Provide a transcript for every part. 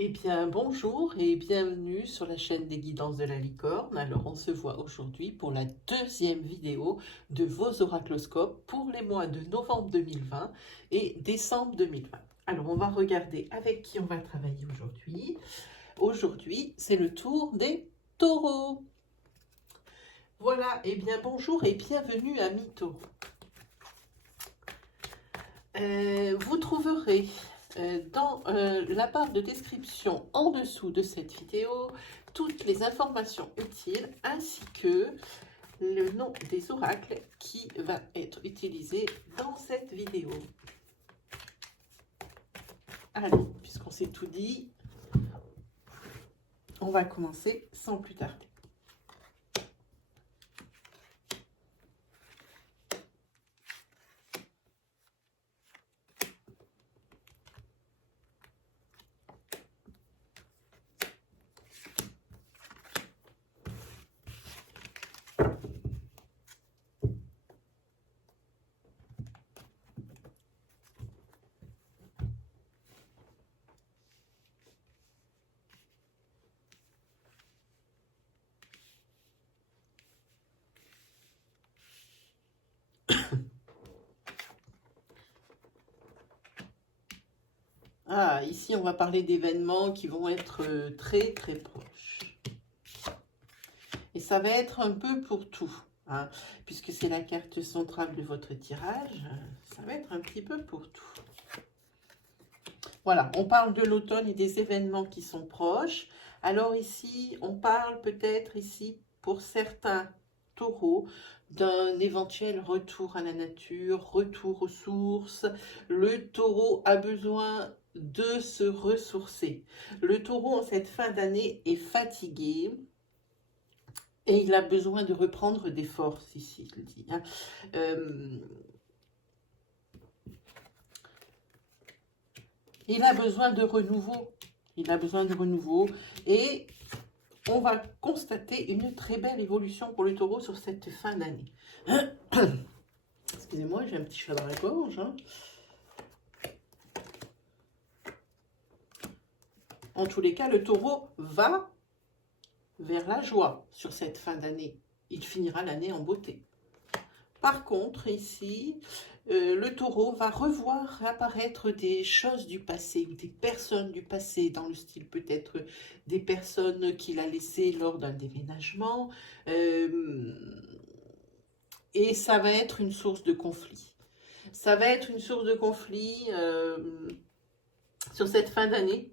Eh bien, bonjour et bienvenue sur la chaîne des guidances de la licorne. Alors, on se voit aujourd'hui pour la deuxième vidéo de vos oracloscopes pour les mois de novembre 2020 et décembre 2020. Alors, on va regarder avec qui on va travailler aujourd'hui. Aujourd'hui, c'est le tour des taureaux. Voilà, eh bien, bonjour et bienvenue amis taureaux. Vous trouverez dans la barre de description en dessous de cette vidéo toutes les informations utiles ainsi que le nom des oracles qui va être utilisé dans cette vidéo. Allez, puisqu'on s'est tout dit, on va commencer sans plus tarder. Ah, ici, on va parler d'événements qui vont être très très proches. Et ça va être un peu pour tout, hein, puisque c'est la carte centrale de votre tirage, ça va être un petit peu pour tout. Voilà, on parle de l'automne et des événements qui sont proches. Alors ici, on parle peut-être ici, pour certains taureaux, d'un éventuel retour à la nature, retour aux sources. Le taureau a besoin de se ressourcer. Le taureau, en cette fin d'année, est fatigué. Et il a besoin de reprendre des forces ici, je le dis. Hein. Il a besoin de renouveau. Il a besoin de renouveau. Et on va constater une très belle évolution pour le taureau sur cette fin d'année. Excusez-moi, j'ai un petit chat dans la gorge. Hein. En tous les cas, le taureau va vers la joie sur cette fin d'année. Il finira l'année en beauté. Par contre, ici, le taureau va revoir apparaître des choses du passé, ou des personnes du passé, dans le style peut-être des personnes qu'il a laissées lors d'un déménagement. Et ça va être une source de conflit. Ça va être une source de conflit sur cette fin d'année.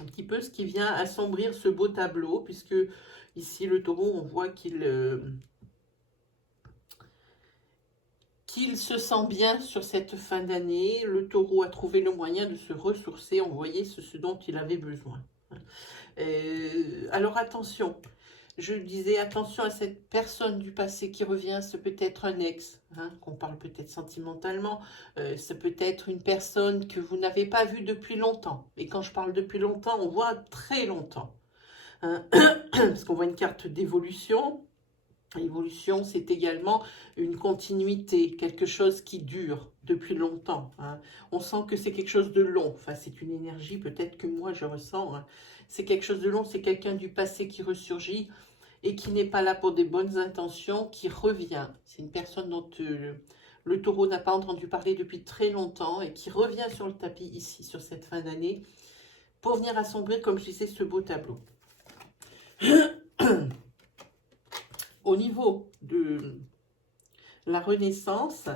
Un petit peu ce qui vient assombrir ce beau tableau, puisque ici le taureau, on voit qu'il se sent bien sur cette fin d'année. Le taureau a trouvé le moyen de se ressourcer, envoyer ce dont il avait besoin. Alors attention, je disais attention à cette personne du passé qui revient, c'est peut-être un ex, hein, qu'on parle peut-être sentimentalement, c'est peut-être une personne que vous n'avez pas vue depuis longtemps. Et quand je parle depuis longtemps, on voit très longtemps. Hein, parce qu'on voit une carte d'évolution. L'évolution, c'est également une continuité, quelque chose qui dure depuis longtemps. Hein. On sent que c'est quelque chose de long. Enfin, c'est une énergie peut-être que moi je ressens. Hein. C'est quelque chose de long, c'est quelqu'un du passé qui ressurgit et qui n'est pas là pour des bonnes intentions, qui revient. C'est une personne dont le taureau n'a pas entendu parler depuis très longtemps et qui revient sur le tapis ici, sur cette fin d'année, pour venir assombrir, comme je disais, ce beau tableau. Au niveau de la renaissance,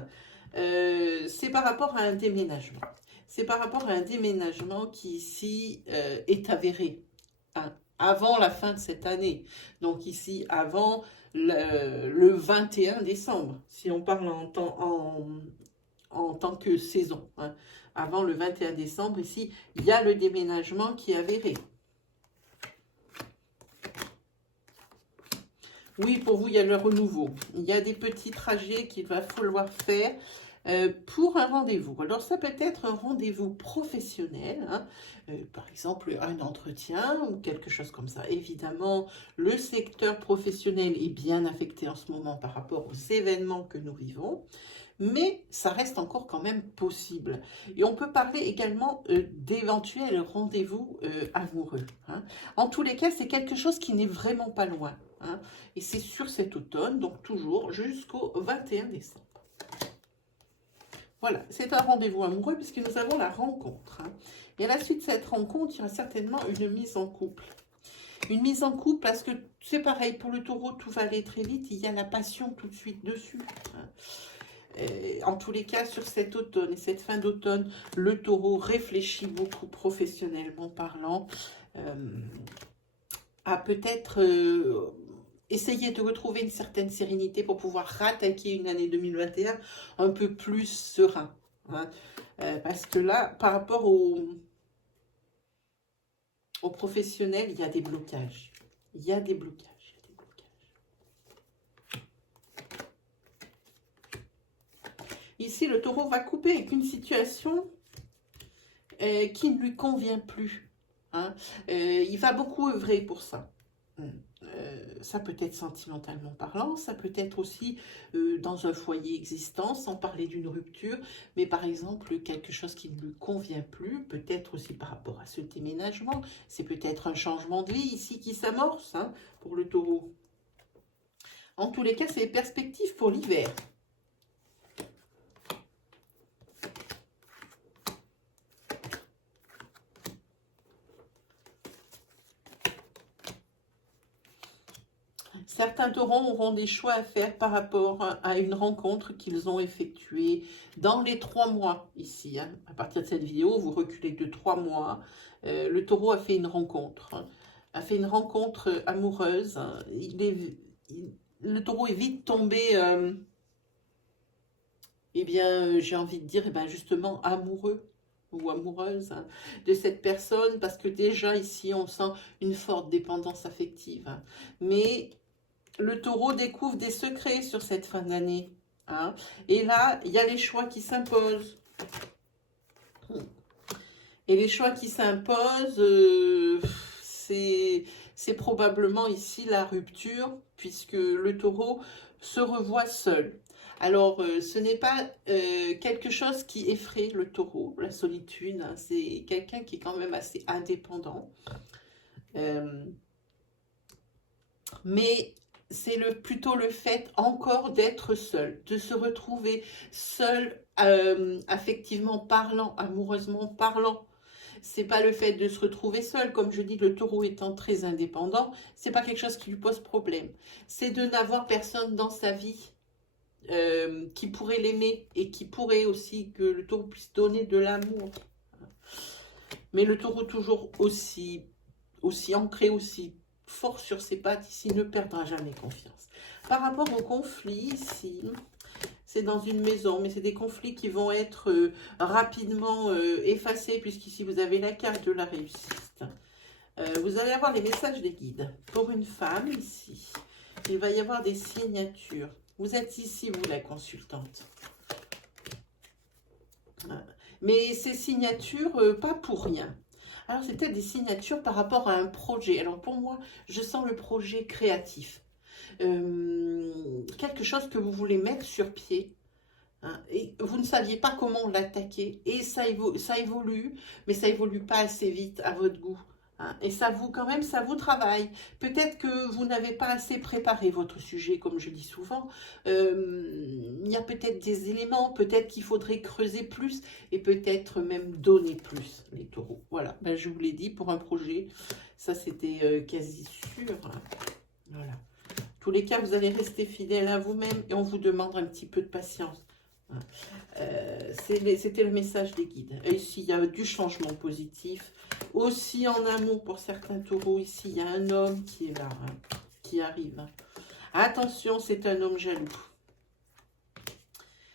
c'est par rapport à un déménagement. C'est par rapport à un déménagement qui ici est avéré, hein, avant la fin de cette année. Donc ici, avant le 21 décembre, si on parle en tant que saison. Hein. Avant le 21 décembre, ici, il y a le déménagement qui est avéré. Oui, pour vous, il y a le renouveau. Il y a des petits trajets qu'il va falloir faire pour un rendez-vous. Alors, ça peut être un rendez-vous professionnel, hein, par exemple un entretien ou quelque chose comme ça. Évidemment, le secteur professionnel est bien affecté en ce moment par rapport aux événements que nous vivons. mais ça reste encore quand même possible. Et on peut parler également d'éventuels rendez-vous amoureux, hein. En tous les cas, c'est quelque chose qui n'est vraiment pas loin, hein. Et c'est sur cet automne, donc toujours jusqu'au 21 décembre. Voilà, c'est un rendez-vous amoureux puisque nous avons la rencontre, hein. Et à la suite de cette rencontre, il y aura certainement une mise en couple. Une mise en couple parce que c'est pareil, pour le taureau, tout va aller très vite, il y a la passion tout de suite dessus, hein. En tous les cas, sur cet automne et cette fin d'automne, le taureau réfléchit beaucoup professionnellement parlant, à peut-être essayer de retrouver une certaine sérénité pour pouvoir rattaquer une année 2021 un peu plus serein, hein. Parce que là, par rapport aux professionnels, il y a des blocages. Il y a des blocages. Ici, le taureau va couper avec une situation qui ne lui convient plus, hein. Il va beaucoup œuvrer pour ça. Ça peut être sentimentalement parlant, ça peut être aussi dans un foyer existant, sans parler d'une rupture, mais par exemple quelque chose qui ne lui convient plus, peut-être aussi par rapport à ce déménagement, c'est peut-être un changement de vie ici qui s'amorce, hein, pour le taureau. En tous les cas, c'est les perspectives pour l'hiver. Certains taureaux auront des choix à faire par rapport à une rencontre qu'ils ont effectuée dans les 3 mois ici, hein. À partir de cette vidéo, vous reculez de 3 mois. Le taureau a fait une rencontre, hein. A fait une rencontre amoureuse. Le taureau est vite tombé, eh bien, j'ai envie de dire, eh bien, justement, amoureux ou amoureuse, hein, de cette personne, parce que déjà ici, on sent une forte dépendance affective, hein. Mais le taureau découvre des secrets sur cette fin d'année, hein. Et là, il y a les choix qui s'imposent. Et les choix qui s'imposent, c'est probablement ici la rupture, puisque le taureau se revoit seul. Alors, ce n'est pas quelque chose qui effraie le taureau, la solitude, hein. C'est quelqu'un qui est quand même assez indépendant. Mais c'est plutôt le fait encore d'être seul, de se retrouver seul, affectivement parlant, amoureusement parlant. C'est pas le fait de se retrouver seul, comme je dis, le taureau étant très indépendant, c'est pas quelque chose qui lui pose problème. C'est de n'avoir personne dans sa vie qui pourrait l'aimer et qui pourrait aussi que le taureau puisse donner de l'amour. Mais le taureau toujours aussi ancré, aussi fort sur ses pattes, ici, ne perdra jamais confiance. Par rapport au conflit, ici, c'est dans une maison, mais c'est des conflits qui vont être rapidement effacés, puisqu'ici, vous avez la carte de la réussite. Vous allez avoir les messages des guides. Pour une femme, ici, il va y avoir des signatures. Vous êtes ici, vous, la consultante. Mais ces signatures, pas pour rien. Alors, c'est peut-être des signatures par rapport à un projet. Alors, pour moi, je sens le projet créatif. Quelque chose que vous voulez mettre sur pied, hein, et vous ne saviez pas comment l'attaquer. Et ça évolue, mais ça évolue pas assez vite à votre goût, hein. Et ça vous, quand même, ça vous travaille. Peut-être que vous n'avez pas assez préparé votre sujet, comme je dis souvent. Il y a peut-être des éléments, peut-être qu'il faudrait creuser plus et peut-être même donner plus, les taureaux. Voilà, ben, je vous l'ai dit, pour un projet, ça c'était quasi sûr, hein. Voilà. En tous les cas, vous allez rester fidèle à vous-même et on vous demande un petit peu de patience. C'était le message des guides. Et ici, il y a du changement positif. Aussi en amour pour certains taureaux, ici, il y a un homme qui est là, hein, qui arrive. Attention, c'est un homme jaloux.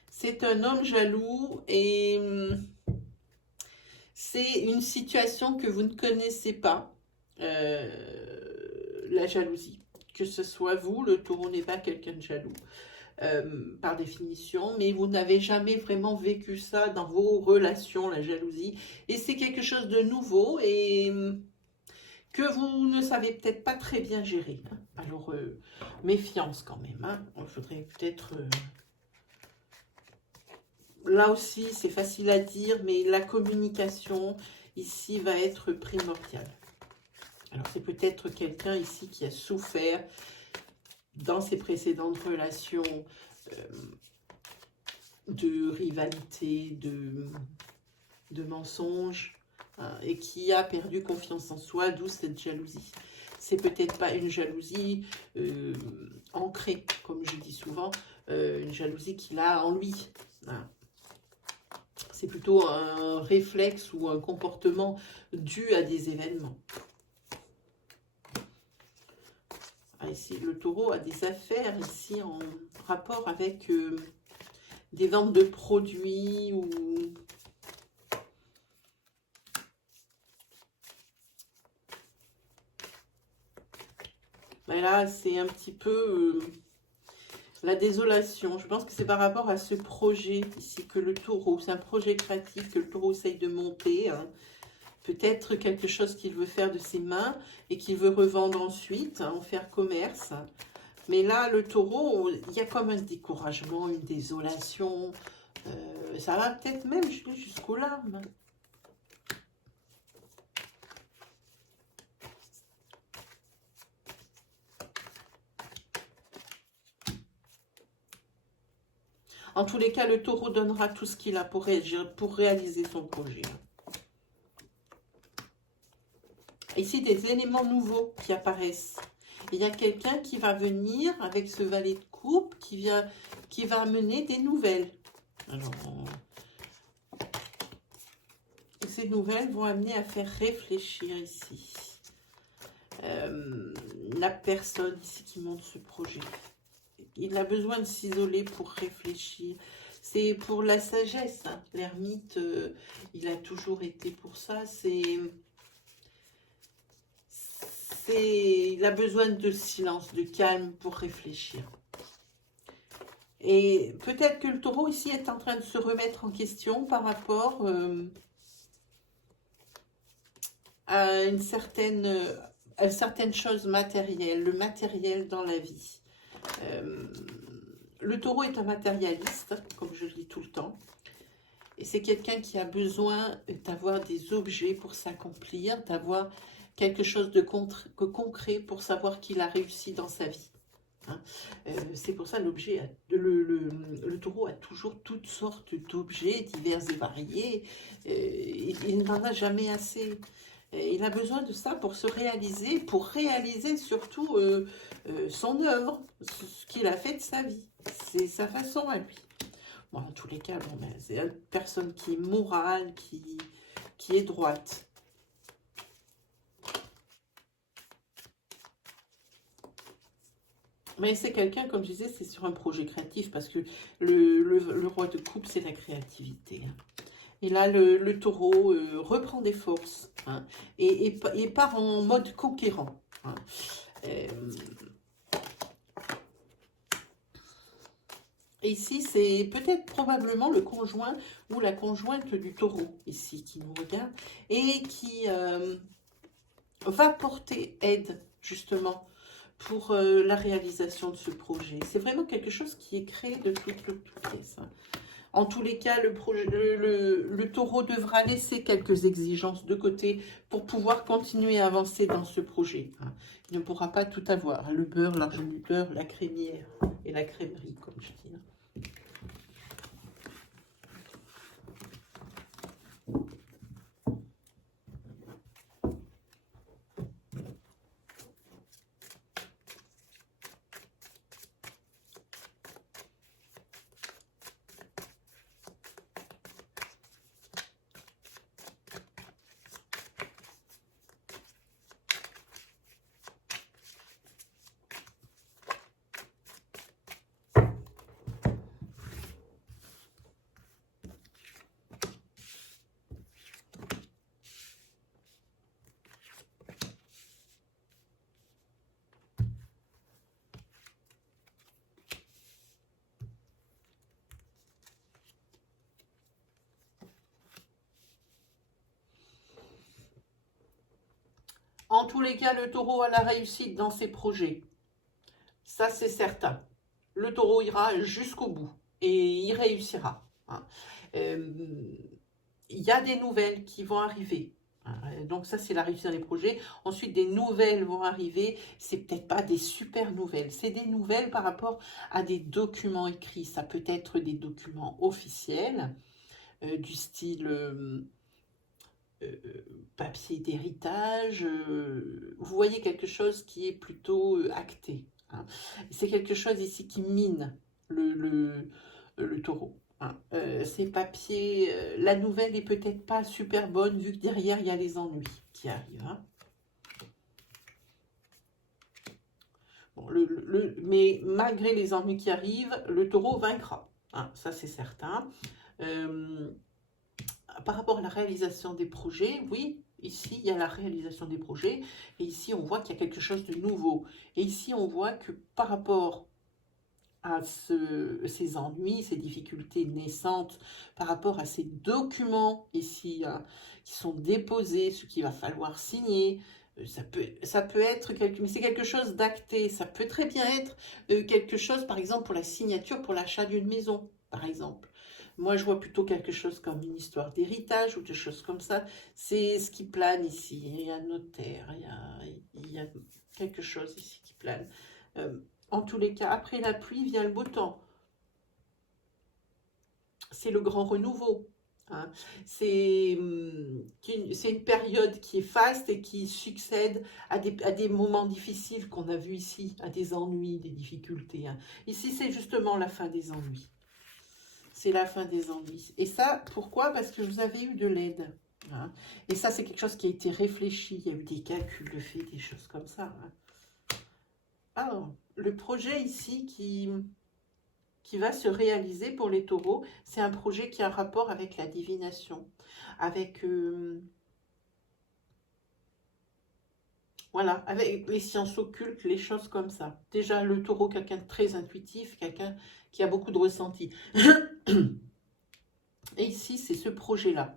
C'est un homme jaloux et c'est une situation que vous ne connaissez pas, la jalousie. Que ce soit vous, le taureau n'est pas quelqu'un de jaloux. Par définition, mais vous n'avez jamais vraiment vécu ça dans vos relations, la jalousie, et c'est quelque chose de nouveau et que vous ne savez peut-être pas très bien gérer, hein. Alors, méfiance quand même, hein. Il faudrait peut-être là aussi, c'est facile à dire, mais la communication, ici, va être primordiale. Alors, c'est peut-être quelqu'un ici qui a souffert dans ses précédentes relations de rivalité, de mensonges, hein, et qui a perdu confiance en soi, d'où cette jalousie. C'est peut-être pas une jalousie ancrée, comme je dis souvent, une jalousie qu'il a en lui. Hein. C'est plutôt un réflexe ou un comportement dû à des événements. Ah, ici, le taureau a des affaires ici en rapport avec des ventes de produits ou... Ben là, c'est un petit peu la désolation. Je pense que c'est par rapport à ce projet ici que le taureau, c'est un projet créatif que le taureau essaye de monter. Hein. Peut-être quelque chose qu'il veut faire de ses mains et qu'il veut revendre ensuite, hein, en faire commerce. Mais là, le taureau, il y a comme un découragement, une désolation. Ça va peut-être même jusqu'aux larmes. En tous les cas, le taureau donnera tout ce qu'il a pour réaliser son projet. Ici, des éléments nouveaux qui apparaissent. Il y a quelqu'un qui va venir avec ce valet de coupe, qui va amener des nouvelles. Alors, ces nouvelles vont amener à faire réfléchir ici. La personne ici qui monte ce projet. Il a besoin de s'isoler pour réfléchir. C'est pour la sagesse. Hein. L'ermite, il a toujours été pour ça. Il a besoin de silence, de calme pour réfléchir. Et peut-être que le taureau ici est en train de se remettre en question par rapport à une certaine chose matérielle, le matériel dans la vie. Le taureau est un matérialiste, comme je le dis tout le temps. Et c'est quelqu'un qui a besoin d'avoir des objets pour s'accomplir, d'avoir quelque chose de concret pour savoir qu'il a réussi dans sa vie. Hein. C'est pour ça l'objet, le taureau a toujours toutes sortes d'objets divers et variés. Il n'en a jamais assez. Il a besoin de ça pour se réaliser, pour réaliser surtout son œuvre, ce qu'il a fait de sa vie. C'est sa façon à lui. Bon, en tous les cas, bon, ben, c'est une personne qui est morale, qui est droite. Mais c'est quelqu'un, comme je disais, c'est sur un projet créatif, parce que le roi de coupe, c'est la créativité. Hein. Et là, le taureau reprend des forces, hein, et part en mode conquérant. Hein. Et ici, c'est peut-être probablement le conjoint ou la conjointe du taureau, ici, qui nous regarde, et qui va porter aide, justement, pour la réalisation de ce projet. C'est vraiment quelque chose qui est créé de toutes pièces. Hein. En tous les cas, le taureau devra laisser quelques exigences de côté pour pouvoir continuer à avancer dans ce projet. Hein. Il ne pourra pas tout avoir. Le beurre, l'argent du beurre, la crémière et la crèmerie, comme je dis. Hein. En tous les cas, le taureau a la réussite dans ses projets. Ça, c'est certain. Le taureau ira jusqu'au bout et il réussira. Hein. Il y a des nouvelles qui vont arriver. Donc ça, c'est la réussite dans les projets. Ensuite, des nouvelles vont arriver. C'est peut-être pas des super nouvelles. C'est des nouvelles par rapport à des documents écrits. Ça peut être des documents officiels, du style papier d'héritage. Vous voyez quelque chose qui est plutôt acté. Hein. C'est quelque chose ici qui mine le taureau. Hein. Ces papiers, la nouvelle est peut-être pas super bonne vu que derrière il y a les ennuis qui arrivent. Hein. Bon, mais malgré les ennuis qui arrivent, le taureau vaincra. Hein, ça c'est certain. Par rapport à la réalisation des projets, oui, ici il y a la réalisation des projets et ici on voit qu'il y a quelque chose de nouveau. Et ici on voit que par rapport à ces ennuis, ces difficultés naissantes, par rapport à ces documents ici qui sont déposés, ce qu'il va falloir signer, ça peut être mais c'est quelque chose d'acté. Ça peut très bien être quelque chose, par exemple, pour la signature, pour l'achat d'une maison, par exemple. Moi, je vois plutôt quelque chose comme une histoire d'héritage ou des choses comme ça. C'est ce qui plane ici. Il y a un notaire, il y a quelque chose ici qui plane. En tous les cas, après la pluie vient le beau temps. C'est le grand renouveau. Hein. C'est une période qui est faste et qui succède à des moments difficiles qu'on a vus ici, à des ennuis, des difficultés. Hein. Ici, c'est justement la fin des ennuis. C'est la fin des ennuis. Et ça, pourquoi? Parce que vous avez eu de l'aide. Hein. Et ça, c'est quelque chose qui a été réfléchi. Il y a eu des calculs de fait, des choses comme ça. Hein. Alors, le projet ici qui va se réaliser pour les taureaux, c'est un projet qui a un rapport avec la divination, avec voilà, avec les sciences occultes, les choses comme ça. Déjà, le taureau, quelqu'un de très intuitif, quelqu'un qui a beaucoup de ressenti. Et ici, c'est ce projet-là.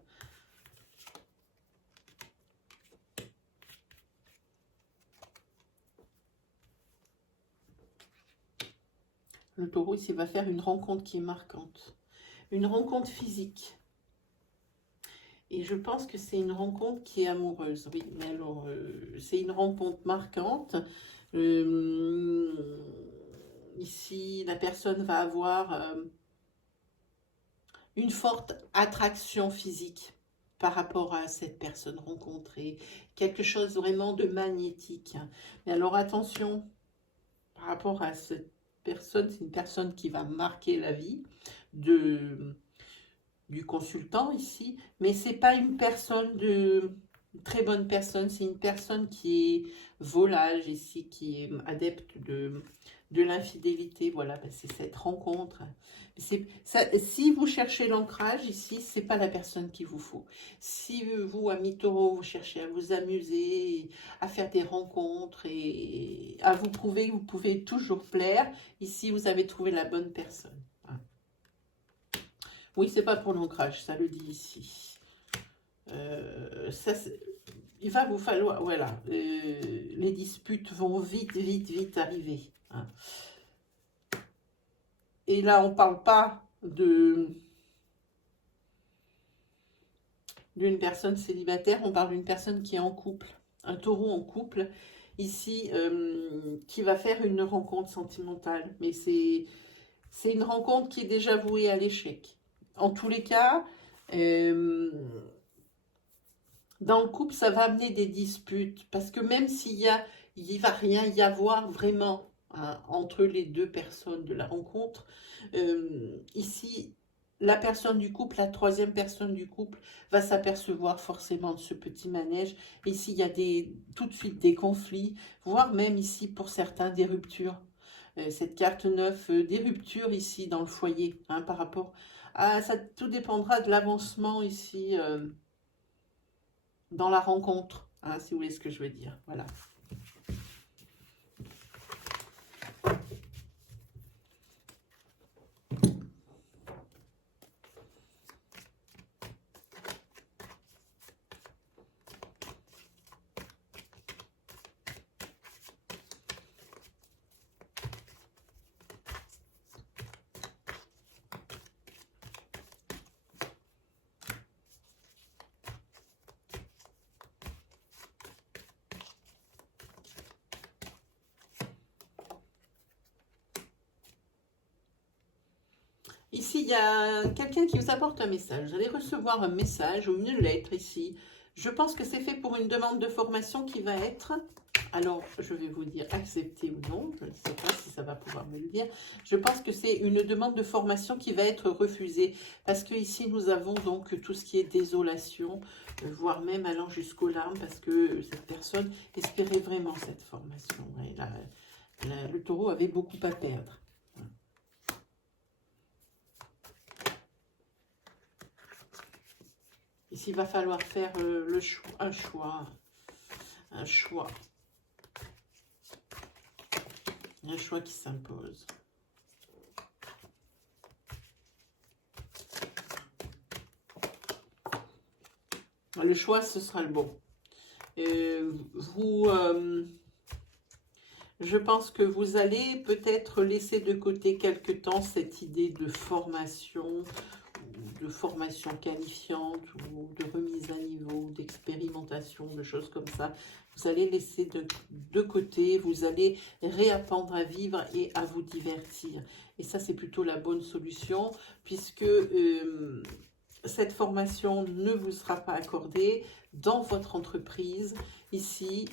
Le taureau, ici, va faire une rencontre qui est marquante. Une rencontre physique. Et je pense que c'est une rencontre qui est amoureuse. Oui, mais alors, c'est une rencontre marquante. Ici, la personne va avoir une forte attraction physique par rapport à cette personne rencontrée. Quelque chose vraiment de magnétique. Mais alors, attention, par rapport à cette personne, c'est une personne qui va marquer la vie du consultant ici, mais c'est pas une personne une très bonne personne, c'est une personne qui est volage ici, qui est adepte de l'infidélité. Voilà, ben c'est cette rencontre. Si vous cherchez l'ancrage ici, c'est pas la personne qu'il vous faut. Si vous, amis taureaux, vous cherchez à vous amuser, à faire des rencontres et à vous prouver que vous pouvez toujours plaire, ici vous avez trouvé la bonne personne. Oui, c'est pas pour l'ancrage, ça le dit ici. Il va vous falloir, voilà, les disputes vont vite, vite, vite arriver. Hein. Et là, on parle pas d'une personne célibataire, on parle d'une personne qui est en couple, un taureau en couple, ici, qui va faire une rencontre sentimentale. Mais c'est une rencontre qui est déjà vouée à l'échec. En tous les cas, dans le couple, ça va amener des disputes. Parce que même il va rien y avoir vraiment hein, entre les deux personnes de la rencontre, ici, la personne du couple, la troisième personne du couple, va s'apercevoir forcément de ce petit manège. Et ici, il y a tout de suite des conflits, voire même ici, pour certains, des ruptures. Cette carte 9, des ruptures ici dans le foyer, hein, par rapport à... Ça, tout dépendra de l'avancement ici dans la rencontre, hein, si vous voulez ce que je veux dire. Voilà. Ici, il y a quelqu'un qui vous apporte un message. Vous allez recevoir un message ou une lettre ici. Je pense que c'est fait pour une demande de formation qui va être... Alors, je vais vous dire accepter ou non. Je ne sais pas si ça va pouvoir me le dire. Je pense que c'est une demande de formation qui va être refusée. Parce que ici, nous avons donc tout ce qui est désolation, voire même allant jusqu'aux larmes, parce que cette personne espérait vraiment cette formation. Et là, le taureau avait beaucoup à perdre. Ici, il va falloir faire un choix qui s'impose. Le choix, ce sera le bon. Je pense que vous allez peut-être laisser de côté quelque temps cette idée de formation qualifiante ou de remise à niveau, d'expérimentation, de choses comme ça. Vous allez laisser de côté, vous allez réapprendre à vivre et à vous divertir. Et ça, c'est plutôt la bonne solution puisque cette formation ne vous sera pas accordée dans votre entreprise. Ici,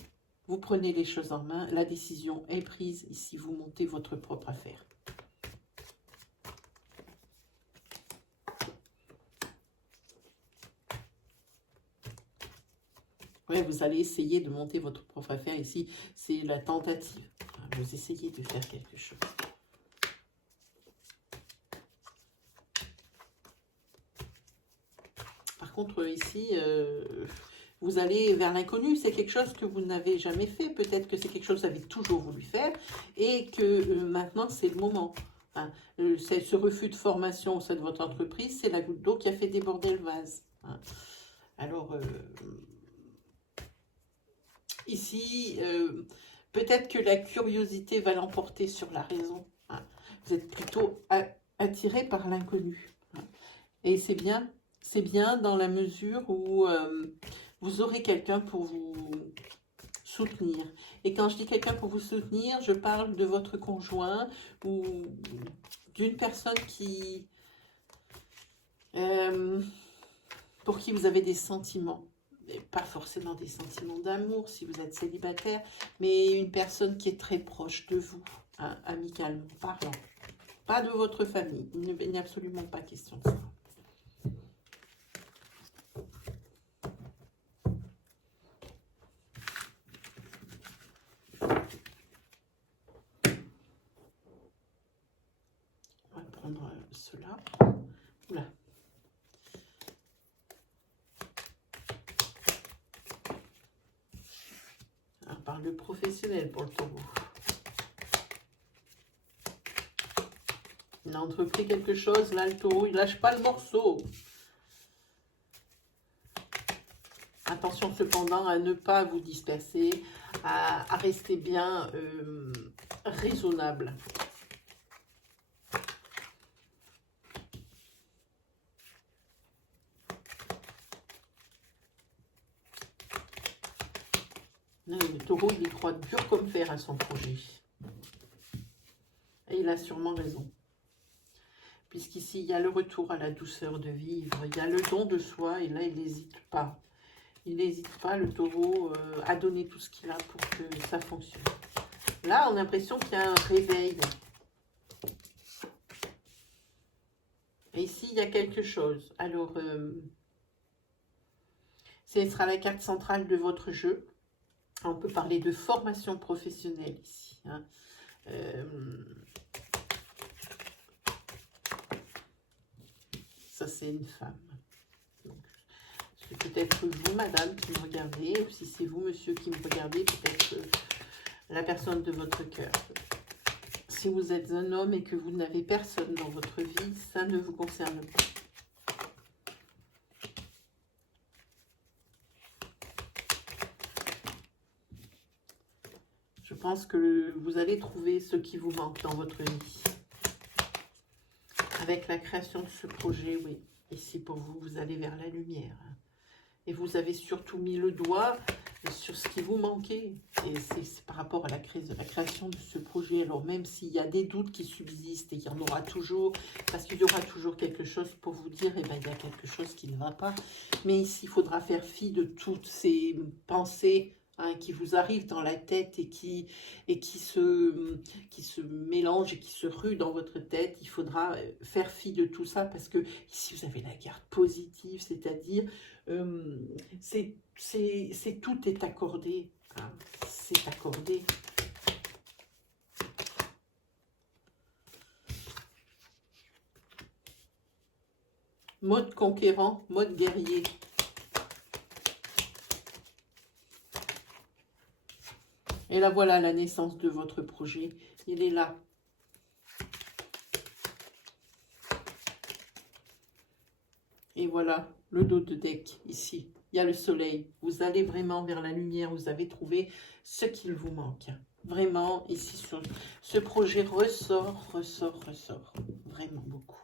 vous prenez les choses en main, la décision est prise. Ici, vous montez votre propre affaire. Ouais, vous allez essayer de monter votre propre affaire. Ici, c'est la tentative. Vous essayez de faire quelque chose. Par contre, ici, vous allez vers l'inconnu. C'est quelque chose que vous n'avez jamais fait. Peut-être que c'est quelque chose que vous avez toujours voulu faire et que maintenant, c'est le moment. Hein. Ce refus de formation au sein de votre entreprise, c'est la goutte d'eau qui a fait déborder le vase. Hein. Alors... ici, peut-être que la curiosité va l'emporter sur la raison. Hein. Vous êtes plutôt attiré par l'inconnu. Hein. Et c'est bien dans la mesure où vous aurez quelqu'un pour vous soutenir. Et quand je dis quelqu'un pour vous soutenir, je parle de votre conjoint ou d'une personne pour qui vous avez des sentiments. Pas forcément des sentiments d'amour si vous êtes célibataire, mais une personne qui est très proche de vous, hein, amicalement parlant. Pas de votre famille, il n'est absolument pas question de ça. On va prendre cela. Oula. On parle de professionnel pour le taureau. Il a entrepris quelque chose, là le taureau, il lâche pas le morceau. Attention cependant à ne pas vous disperser, à rester bien raisonnable. Le taureau, il y croit dur comme fer à son projet. Et il a sûrement raison. Puisqu'ici, il y a le retour à la douceur de vivre, il y a le don de soi, et là, il n'hésite pas. Il n'hésite pas, le taureau, à donner tout ce qu'il a pour que ça fonctionne. Là, on a l'impression qu'il y a un réveil. Et ici, il y a quelque chose. Alors, ce sera la carte centrale de votre jeu. On peut parler de formation professionnelle ici. Hein. Ça, c'est une femme. C'est peut-être vous, madame, qui me regardez, ou si c'est vous, monsieur, qui me regardez, peut-être la personne de votre cœur. Si vous êtes un homme et que vous n'avez personne dans votre vie, ça ne vous concerne pas. Je pense que vous allez trouver ce qui vous manque dans votre vie. Avec la création de ce projet, oui. Ici, pour vous, vous allez vers la lumière. Et vous avez surtout mis le doigt sur ce qui vous manquait. Et c'est par rapport à la création de ce projet. Alors même s'il y a des doutes qui subsistent, et il y en aura toujours, parce qu'il y aura toujours quelque chose pour vous dire, et bien il y a quelque chose qui ne va pas. Mais ici, il faudra faire fi de toutes ces pensées qui vous arrivent dans la tête et qui se mélangent et qui se ruent dans votre tête. Il faudra faire fi de tout ça parce que ici, vous avez la garde positive, c'est-à-dire tout est accordé. Hein, c'est accordé. Mode conquérant, mode guerrier. Et là, voilà la naissance de votre projet. Il est là. Et voilà le dos de deck ici. Il y a le soleil. Vous allez vraiment vers la lumière. Vous avez trouvé ce qu'il vous manque. Vraiment, ici, sur ce projet ressort. Vraiment beaucoup.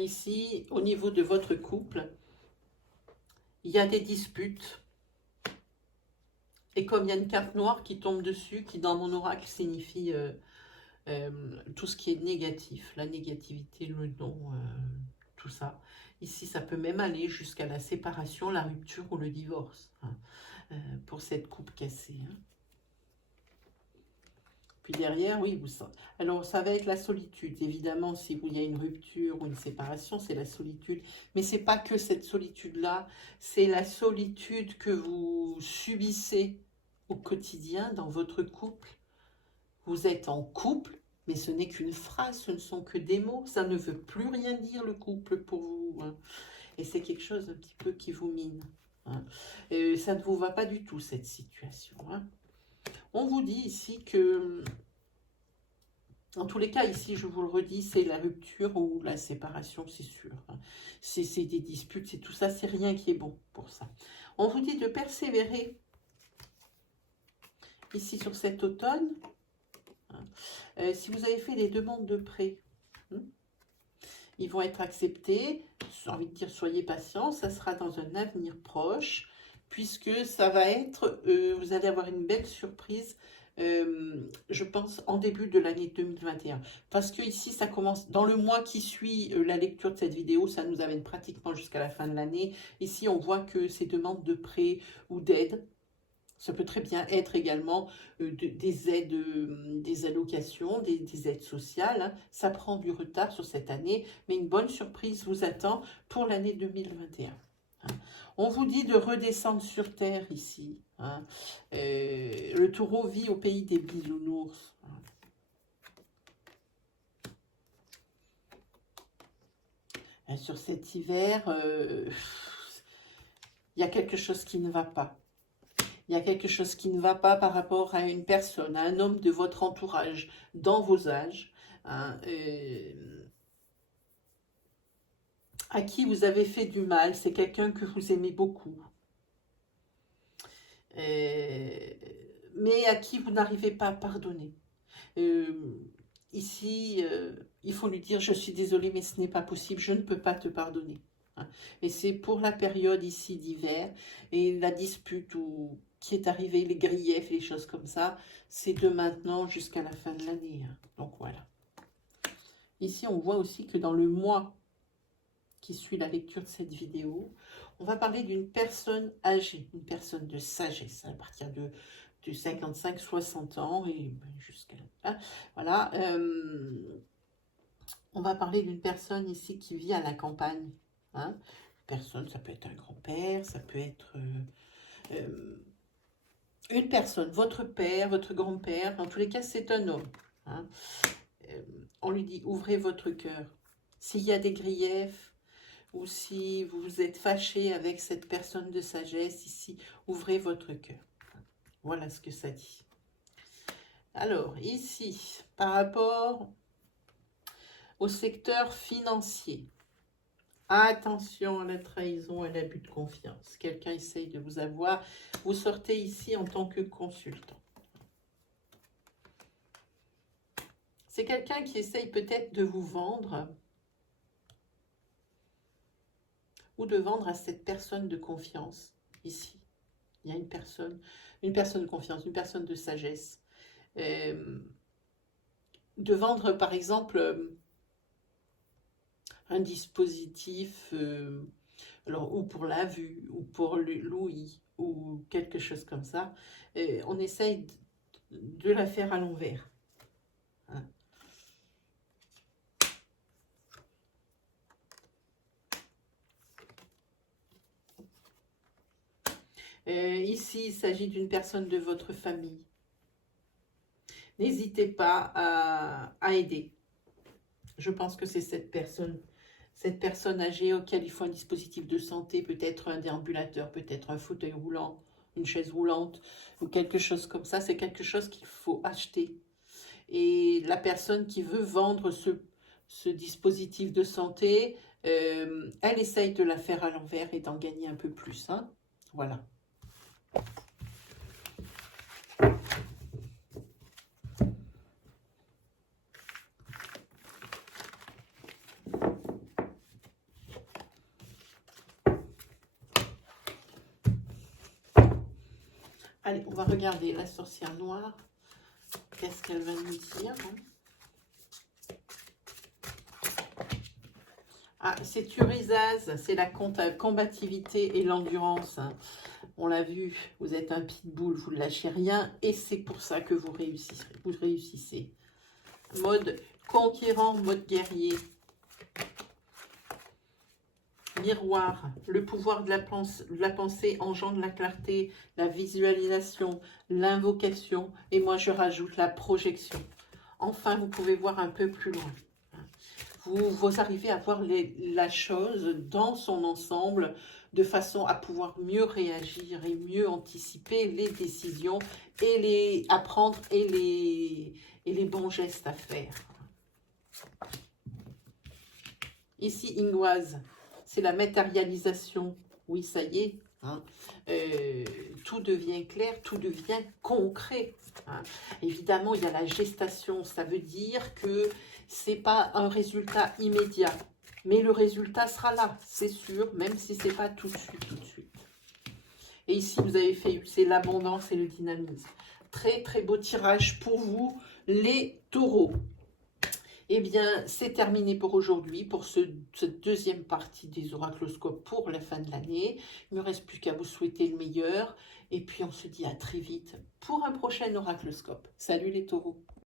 Ici, au niveau de votre couple, il y a des disputes. Et comme il y a une carte noire qui tombe dessus, qui dans mon oracle signifie tout ce qui est négatif, la négativité, le non, tout ça. Ici, ça peut même aller jusqu'à la séparation, la rupture ou le divorce, hein, pour cette coupe cassée. Hein. Puis derrière, oui, alors ça va être la solitude. Évidemment, si il y a une rupture ou une séparation, c'est la solitude. Mais c'est pas que cette solitude-là, c'est la solitude que vous subissez au quotidien dans votre couple. Vous êtes en couple, mais ce n'est qu'une phrase, ce ne sont que des mots. Ça ne veut plus rien dire le couple pour vous. Hein. Et c'est quelque chose un petit peu qui vous mine. Hein. Ça ne vous va pas du tout, cette situation. Hein. On vous dit ici que, en tous les cas, ici, je vous le redis, c'est la rupture ou la séparation, c'est sûr. Hein. C'est des disputes, c'est tout ça, c'est rien qui est bon pour ça. On vous dit de persévérer ici sur cet automne. Hein. Si vous avez fait des demandes de prêt, ils vont être acceptés. J'ai envie de dire, soyez patients, ça sera dans un avenir proche, puisque ça va être, vous allez avoir une belle surprise, je pense, en début de l'année 2021. Parce que ici, ça commence, dans le mois qui suit la lecture de cette vidéo, ça nous amène pratiquement jusqu'à la fin de l'année. Ici, on voit que ces demandes de prêt ou d'aide, ça peut très bien être également des aides, des allocations, des aides sociales. Hein. Ça prend du retard sur cette année, mais une bonne surprise vous attend pour l'année 2021. Hein. On vous dit de redescendre sur Terre ici. Hein. Le taureau vit au pays des bisounours. Hein. Sur cet hiver, il y a quelque chose qui ne va pas. Il y a quelque chose qui ne va pas par rapport à une personne, à un homme de votre entourage, dans vos âges, hein, à qui vous avez fait du mal. C'est quelqu'un que vous aimez beaucoup, mais à qui vous n'arrivez pas à pardonner. Ici, il faut lui dire, je suis désolée, mais ce n'est pas possible, je ne peux pas te pardonner. hein. Et c'est pour la période ici d'hiver, et la dispute qui est arrivée, les griefs, les choses comme ça, c'est de maintenant jusqu'à la fin de l'année, hein. Donc voilà. Ici, on voit aussi que dans le mois qui suit la lecture de cette vidéo, on va parler d'une personne âgée, une personne de sagesse, à partir de 55-60 ans et jusqu'à là. Voilà. On va parler d'une personne ici qui vit à la campagne, hein. Personne, ça peut être un grand-père, ça peut être une personne, votre père, votre grand-père, dans tous les cas, c'est un homme, hein. On lui dit, ouvrez votre cœur. S'il y a des griefs, ou si vous êtes fâché avec cette personne de sagesse, ici, ouvrez votre cœur. Voilà ce que ça dit. Alors, ici, par rapport au secteur financier, attention à la trahison et à l'abus de confiance. Quelqu'un essaye de vous avoir. Vous sortez ici en tant que consultant. C'est quelqu'un qui essaye peut-être de vous vendre ou de vendre à cette personne de confiance. Ici, il y a une personne de confiance, une personne de sagesse. De vendre, par exemple, un dispositif, alors, ou pour la vue, ou pour l'ouïe, ou quelque chose comme ça. On essaye de la faire à l'envers, hein. Ici, il s'agit d'une personne de votre famille. N'hésitez pas à aider. Je pense que c'est cette personne âgée auquel il faut un dispositif de santé, peut-être un déambulateur, peut-être un fauteuil roulant, une chaise roulante, ou quelque chose comme ça. C'est quelque chose qu'il faut acheter. Et la personne qui veut vendre ce dispositif de santé, elle essaye de la faire à l'envers et d'en gagner un peu plus, hein. Voilà. Allez, on va regarder la sorcière noire. Qu'est-ce qu'elle va nous dire, hein? Ah, c'est Urizaz, c'est la combativité et l'endurance, hein. On l'a vu, vous êtes un pitbull, vous ne lâchez rien et c'est pour ça que vous réussissez. Mode conquérant, mode guerrier. Miroir, le pouvoir de la pensée engendre la clarté, la visualisation, l'invocation et moi je rajoute la projection. Enfin, vous pouvez voir un peu plus loin. Vous arrivez à voir la chose dans son ensemble de façon à pouvoir mieux réagir et mieux anticiper les décisions et à prendre et les bons gestes à faire. Ici, Ingoise, c'est la matérialisation. Oui, ça y est, hein. Tout devient clair, tout devient concret, hein. Évidemment, il y a la gestation. Ça veut dire que ce n'est pas un résultat immédiat. Mais le résultat sera là, c'est sûr, même si ce n'est pas tout de suite. Et ici, vous avez fait, c'est l'abondance et le dynamisme. Très, très beau tirage pour vous, les taureaux. Eh bien, c'est terminé pour aujourd'hui, pour cette deuxième partie des oracloscopes pour la fin de l'année. Il ne me reste plus qu'à vous souhaiter le meilleur. Et puis, on se dit à très vite pour un prochain oracloscope. Salut les taureaux!